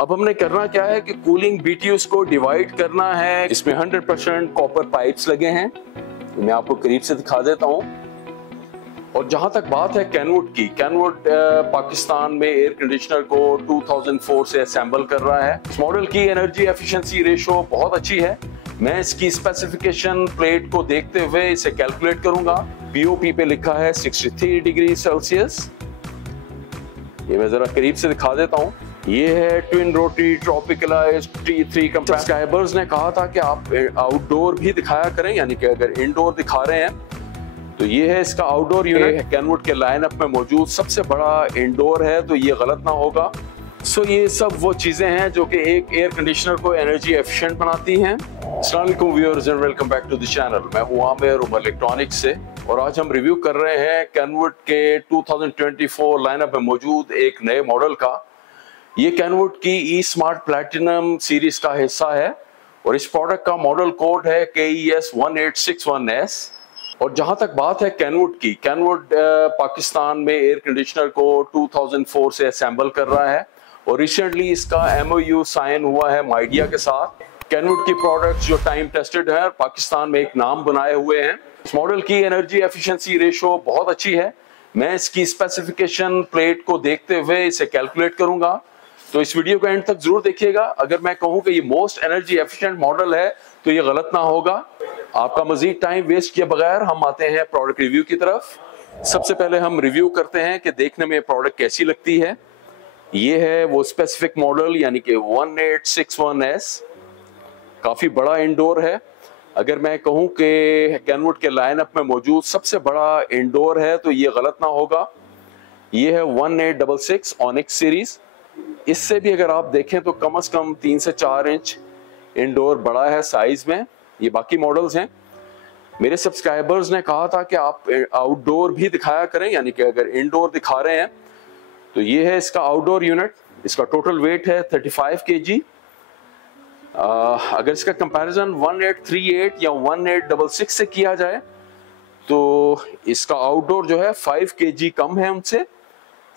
अब हमने करना क्या है कि कूलिंग BTUs को डिवाइड करना है। इसमें 100% कॉपर पाइप्स लगे हैं, तो मैं आपको करीब से दिखा देता हूं। और जहां तक बात है कैनवुड की, कैनवुड पाकिस्तान में एयर कंडीशनर को 2004 से असेंबल कर रहा है। इस मॉडल की एनर्जी एफिशिएंसी रेशो बहुत अच्छी है। मैं इसकी स्पेसिफिकेशन प्लेट को देखते हुए इसे कैलकुलेट करूंगा। POP पे लिखा है 63 डिग्री सेल्सियस। ये मैं जरा करीब से दिखा देता हूं। ये है twin rotary tropicalised T3 compressor. Subscribers ने कहा था कि आप आउटडोर भी दिखाया करें, यानी कि अगर इंडोर दिखा रहे हैं तो ये है इसका आउटडोर यूनिट। कैनवुड के लाइनअप में मौजूद सबसे बड़ा इंडोर है, तो ये गलत ना होगा। सो ये सब वो चीजें हैं जो कि एक एयर कंडीशनर को एनर्जी एफिशिएंट बनाती हैं। अस्सलाम वालेकुम viewers and welcome back to the channel. मैं हूं आमिर उमर इलेक्ट्रॉनिक्स से और आज हम रिव्यू कर रहे हैं कैनवुड के 2024 लाइनअप में मौजूद एक नए मॉडल का। ये कैनवुड की ई स्मार्ट प्लैटिनम सीरीज का हिस्सा है और इस प्रोडक्ट का मॉडल कोड है KES 1861S। और जहां तक बात है कैनवुड की, कैनवुड पाकिस्तान में एयर कंडीशनर को 2004 से असेंबल कर रहा है और रिसेंटली इसका MOU साइन हुआ है माइडिया के साथ। कैनवुड की प्रोडक्ट्स जो टाइम टेस्टेड है, पाकिस्तान में एक नाम बनाए हुए हैं। इस मॉडल की एनर्जी एफिशिएंसी रेशो बहुत अच्छी है। मैं इसकी स्पेसिफिकेशन प्लेट को देखते हुए इसे कैलकुलेट करूंगा, तो इस वीडियो को एंड तक जरूर देखिएगा। अगर मैं कहूं कि ये मोस्ट एनर्जी एफिशिएंट मॉडल है तो ये गलत ना होगा। आपका मजीद टाइम वेस्ट किए बगैर हम आते हैं प्रोडक्ट रिव्यू की तरफ। सबसे पहले हम रिव्यू करते हैं कि देखने में प्रोडक्ट कैसी लगती है। ये है वो स्पेसिफिक मॉडल, यानी कि 1861S। काफी बड़ा इंडोर है। अगर मैं कहूं कि कैनवुड के लाइनअप में मौजूद सबसे बड़ा इंडोर है तो ये गलत ना होगा। ये है 1866 ऑनिक्स सीरीज। इससे भी अगर आप देखें तो कम से कम 3 से 4 इंच इंडोर बड़ा है साइज में। ये बाकी मॉडल्स हैं। मेरे सब्सक्राइबर्स ने कहा था कि आप आउटडोर भी दिखाया करें, यानी कि अगर इंडोर दिखा रहे हैं तो ये है इसका आउटडोर यूनिट। इसका टोटल वेट है 35 kg। अगर इसका कंपैरिजन 1838 या 1866 से किया जाए तो इसका आउटडोर जो है 5 kg कम है उनसे।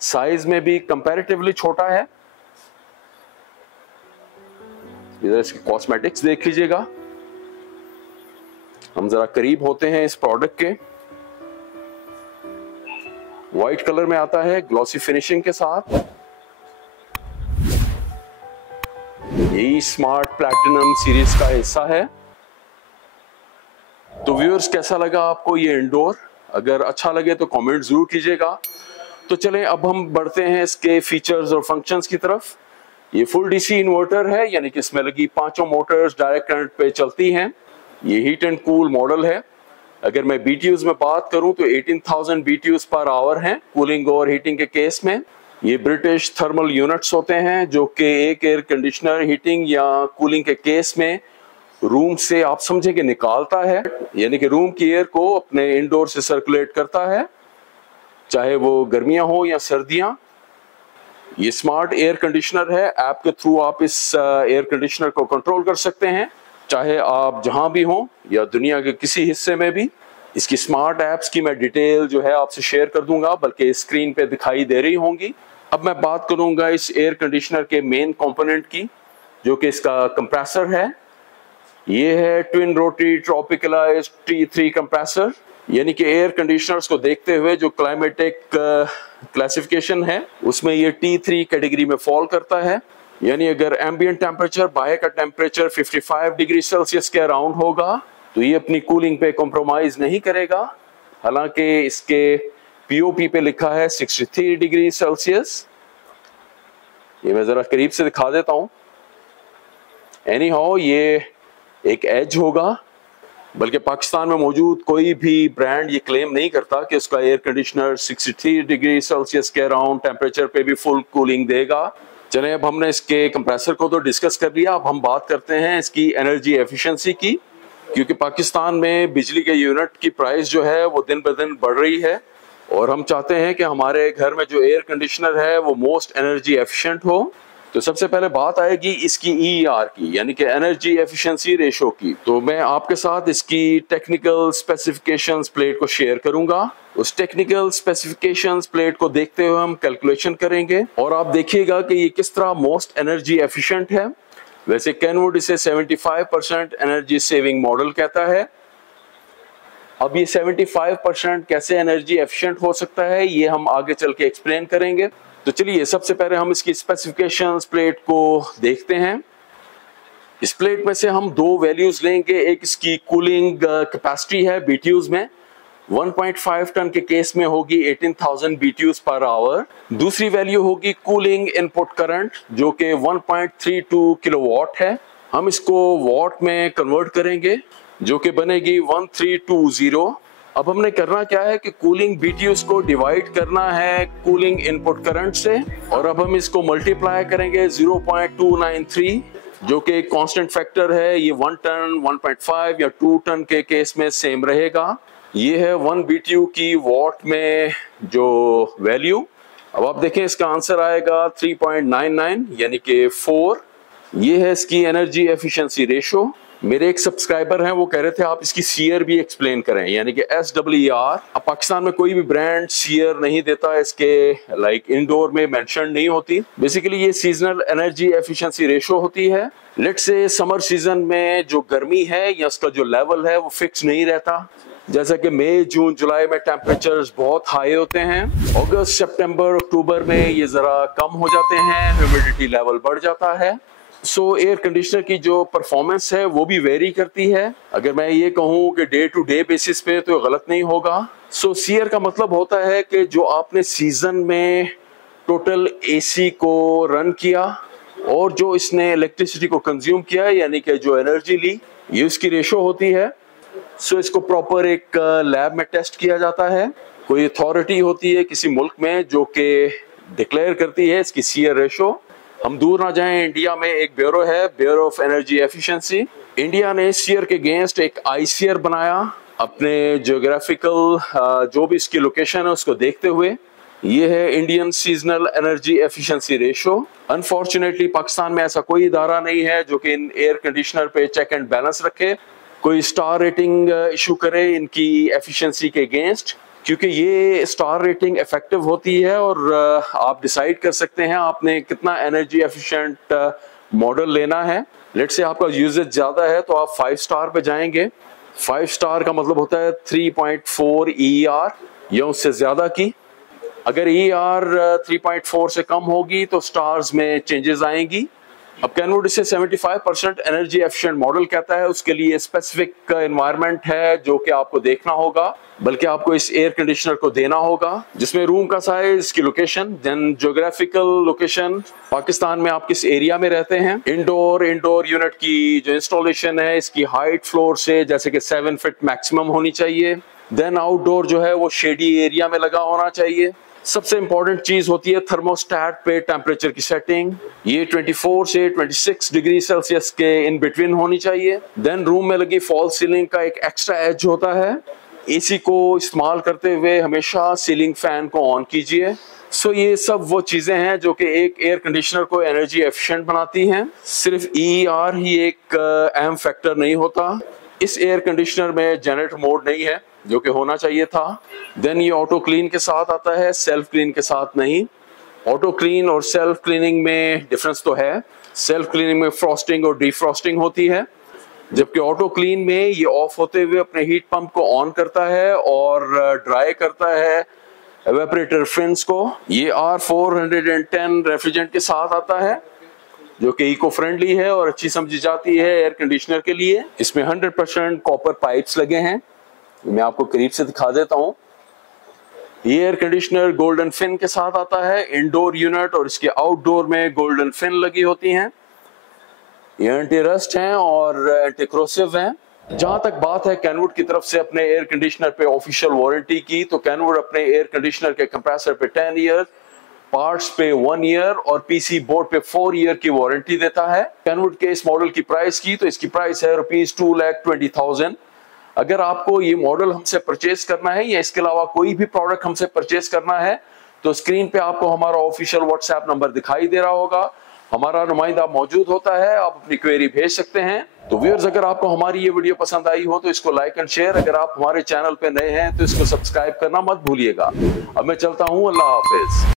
साइज में भी कंपैरेटिवली छोटा है। इधर इसके कॉस्मेटिक्स देख लीजिएगा। हम जरा करीब होते हैं इस प्रोडक्ट के। व्हाइट कलर में आता है ग्लॉसी फिनिशिंग के साथ। ये स्मार्ट प्लैटिनम सीरीज का हिस्सा है। तो व्यूअर्स, कैसा लगा आपको ये इंडोर? अगर अच्छा लगे तो कमेंट जरूर कीजिएगा। तो चलें अब हम बढ़ते हैं इसके फीचर्स और फंक्शंस की तरफ। ये फुल DC इन्वर्टर है, यानी कि इसमें लगी 5 मोटर्स डायरेक्ट करंट पे चलती हैं। ये हीट एंड कूल मॉडल है। अगर मैं BTUs में बात करूं तो 18,000 BTUs पर आवर हैं कूलिंग और हीटिंग के केस में। ये ब्रिटिश थर्मल यूनिट्स होते हैं जो कि एक एयर कंडीशनर हीटिंग या कूलिंग के केस में रूम से आप समझे कि निकालता है, यानी कि रूम की एयर को अपने इंडोर से सर्कुलेट करता है, चाहे वो गर्मियां हो या सर्दियां। ये स्मार्ट एयर कंडीशनर है। ऐप के थ्रू आप इस एयर कंडीशनर को कंट्रोल कर सकते हैं, चाहे आप जहां भी हों या दुनिया के किसी हिस्से में भी। इसकी स्मार्ट ऐप्स की मैं डिटेल जो है आपसे शेयर कर दूंगा, बल्कि स्क्रीन पे दिखाई दे रही होंगी। अब मैं बात करूंगा इस एयर कंडीशनर के मेन कंपोनेंट की, जो कि इसका कंप्रेसर है। ये है twin rotary tropicalised T3 compressor, यानी कि एयर कंडीशनर्स को देखते हुए जो क्लाइमेटिक क्लासिफिकेशन है उसमें ये T3 कैटेगरी में फॉल करता है। यानी अगर एम्बिएंट टेम्परेचर, बाहर का टेम्परेचर 55 डिग्री सेल्सियस के अराउंड होगा तो ये अपनी कूलिंग पे कॉम्प्रोमाइज नहीं करेगा। हालांकि इसके POP पे लिखा है 63 डिग्री सेल्सियस। ये मैं जरा करीब से दिखा देता हूं। एनी हाउ, ये एक एज होगा, बल्कि पाकिस्तान में मौजूद कोई भी ब्रांड ये क्लेम नहीं करता कि उसका एयर कंडीशनर 63 डिग्री सेल्सियस के अराउंड टेम्परेचर पे भी फुल कूलिंग देगा। चलें, अब हमने इसके कंप्रेसर को तो डिस्कस कर लिया। अब हम बात करते हैं इसकी एनर्जी एफिशिएंसी की, क्योंकि पाकिस्तान में बिजली के यूनिट की प्राइस जो है वो दिन ब दिन बढ़ रही है और हम चाहते हैं कि हमारे घर में जो एयर कंडीशनर है वो मोस्ट एनर्जी एफिशिएंट हो। तो सबसे पहले बात आएगी इसकी EER की, यानी कि एनर्जी एफिशिएंसी रेशो की। तो मैं आपके साथ इसकी टेक्निकल स्पेसिफिकेशंस प्लेट को शेयर करूंगा। उस टेक्निकल स्पेसिफिकेशंस प्लेट को देखते हुए हम कैलकुलेशन करेंगे और आप देखिएगा कि ये किस तरह मोस्ट एनर्जी एफिशिएंट है। वैसे कैनवुड इसे 75% एनर्जी सेविंग मॉडल कहता है। अब ये 75% कैसे एनर्जी एफिशिएंट हो सकता है ये हम आगे चल के एक्सप्लेन करेंगे। तो चलिए सबसे पहले हम इसकी स्पेसिफिकेशंस प्लेट को देखते हैं। इस प्लेट में से हम दो वैल्यूज लेंगे। एक इसकी कूलिंग कैपेसिटी है BTUs में, 1.5 टन के केस में होगी 18,000 BTUs पर आवर। दूसरी वैल्यू होगी कूलिंग इनपुट करंट जो कि 1.32 किलोवाट है। हम इसको वॉट में कन्वर्ट करेंगे जो कि बनेगी 1320। अब हमने करना क्या है कि कूलिंग BTUs को डिवाइड करना है कूलिंग इनपुट करंट से और अब हम इसको मल्टीप्लाई करेंगे 0.293 जो कि एक कांस्टेंट फैक्टर है। ये 1 टन, 1.5 या 2 टन के केस में सेम रहेगा। ये है 1 BTU की वॉट में जो वैल्यू। अब आप देखें इसका आंसर आएगा 3.99 यानी कि 4। ये है इसकी एनर्जी एफिशिएंसी रेशो। मेरे एक सब्सक्राइबर हैं वो कह रहे थे आप इसकी सीयर भी एक्सप्लेन करें यानी कि SWER। अब पाकिस्तान में कोई भी ब्रांड सीयर नहीं देता, इसके लाइक इंडोर में मेंशन नहीं होती। बेसिकली ये सीजनल एनर्जी एफिशिएंसी रेशो होती है। लेट्स से समर सीजन में जो गर्मी है या उसका जो लेवल है वो फिक्स नहीं रहता, जैसा कि मई, जून, जुलाई में टेम्परेचर्स बहुत हाई होते हैं। अगस्त, सितंबर, अक्टूबर में ये जरा कम हो जाते हैं, ह्यूमिडिटी लेवल बढ़ जाता है। सो एयर कंडीशनर की जो परफॉर्मेंस है वो भी वेरी करती है। अगर मैं ये कहूँ कि डे टू डे बेसिस पे तो गलत नहीं होगा। सो सीयर का मतलब होता है कि जो आपने सीजन में टोटल AC को रन किया और जो इसने इलेक्ट्रिसिटी को कंज्यूम किया यानी कि जो एनर्जी ली, ये उसकी रेशो होती है। सो इसको प्रॉपर एक लैब में टेस्ट किया जाता है। कोई अथॉरिटी होती है किसी मुल्क में जो कि डिक्लेयर करती है इसकी सीयर रेशो। हम दूर ना जाएं, इंडिया में एक ब्यूरो है, bureau of energy efficiency. India ने सीयर के अगेंस्ट एक ICR बनाया अपने ज्योग्राफिकल जो भी इसकी लोकेशन है उसको देखते हुए। ये है Indian seasonal energy efficiency ratio. Unfortunately Pakistan में ऐसा कोई इदारा नहीं है जो कि इन एयर कंडीशनर पे चेक एंड बैलेंस रखे, कोई स्टार रेटिंग इशू करे इनकी एफिशिएंसी के अगेंस्ट, क्योंकि ये स्टार रेटिंग इफेक्टिव होती है और आप डिसाइड कर सकते हैं आपने कितना एनर्जी एफिशिएंट मॉडल लेना है। लेट्स से आपका यूजेज ज्यादा है तो आप 5 स्टार पे जाएंगे। 5 स्टार का मतलब होता है 3.4 ER या उससे ज्यादा की। अगर ER 3.4 से कम होगी तो स्टार्स में चेंजेस आएंगी। अब कैनवुड इसे 75% एनर्जी एफिशिएंट मॉडल कहता है। उसके लिए स्पेसिफिक एनवायरनमेंट है जो कि आपको देखना होगा, बल्कि आपको इस एयर कंडीशनर को देना होगा, जिसमें रूम का साइज, की location, then geographical location, Pakistan में आप किस एरिया में रहते हैं, इंडोर यूनिट की जो इंस्टॉलेशन है इसकी हाइट फ्लोर से जैसे कि 7 फीट मैक्सिमम होनी चाहिए। देन आउटडोर जो है वो शेडी एरिया में लगा होना चाहिए। सबसे इंपॉर्टेंट चीज होती है थर्मोस्टेट पे टेम्परेचर की सेटिंग। ये 24 से 26 डिग्री सेल्सियस के इन बिटवीन होनी चाहिए। देन रूम में लगी फॉल सीलिंग का एक एक्स्ट्रा एज होता है। AC को इस्तेमाल करते हुए हमेशा सीलिंग फैन को ऑन कीजिए। सो ये सब वो चीजें हैं जो कि एक एयर कंडीशनर को एनर्जी एफिशिएंट बनाती हैं। सिर्फ ER ही एक अहम फैक्टर नहीं होता। इस एयर कंडीशनर में जनरेटर मोड नहीं है जो कि होना चाहिए था। देन ये ऑटो क्लीन के साथ आता है, सेल्फ क्लीन के साथ नहीं। ऑटो क्लीन और सेल्फ क्लीनिंग में डिफरेंस तो है। सेल्फ क्लीनिंग में फ्रॉस्टिंग और डिफ्रॉस्टिंग होती है, जबकि ऑटो क्लीन में ये ऑफ होते हुए अपने हीट पंप को ऑन करता है और ड्राई करता है एवेपोरेटर फिन्स को। ये R410 रेफ्रिजरेंट के साथ आता है जो कि इको फ्रेंडली है और अच्छी समझी जाती है एयर कंडीशनर के लिए। इसमें 100% कॉपर पाइप्स लगे हैं। मैं आपको करीब से दिखा देता हूं। ये एयर कंडीशनर गोल्डन फिन के साथ आता है, इंडोर यूनिट और इसके आउटडोर में गोल्डन फिन लगी होती हैं। ये एंटी रस्ट हैं और एंटी क्रोसिव हैं। जहां तक बात है कैनवुड की तरफ से अपने एयर कंडीशनर पे ऑफिशियल वारंटी की, तो कैनवुड अपने एयर कंडीशनर के कंप्रेसर पे 10 ईयर, पार्ट्स पे 1 ईयर और PC बोर्ड पे 4 ईयर की वारंटी देता है। कैनवुड के इस मॉडल की प्राइस की तो इसकी प्राइस है ₹2,20,000। अगर आपको ये मॉडल हमसे परचेज करना है या इसके अलावा कोई भी प्रोडक्ट हमसे परचेज करना है तो स्क्रीन पे आपको हमारा ऑफिशियल WhatsApp नंबर दिखाई दे रहा होगा। हमारा नुमाइंदा मौजूद होता है, आप अपनी क्वेरी भेज सकते हैं। तो व्यूअर्स, अगर आपको हमारी ये वीडियो पसंद आई हो तो इसको लाइक एंड शेयर, अगर आप हमारे चैनल पे नए हैं तो इसको सब्सक्राइब करना मत भूलिएगा। अब मैं चलता हूँ, अल्लाह हाफिज।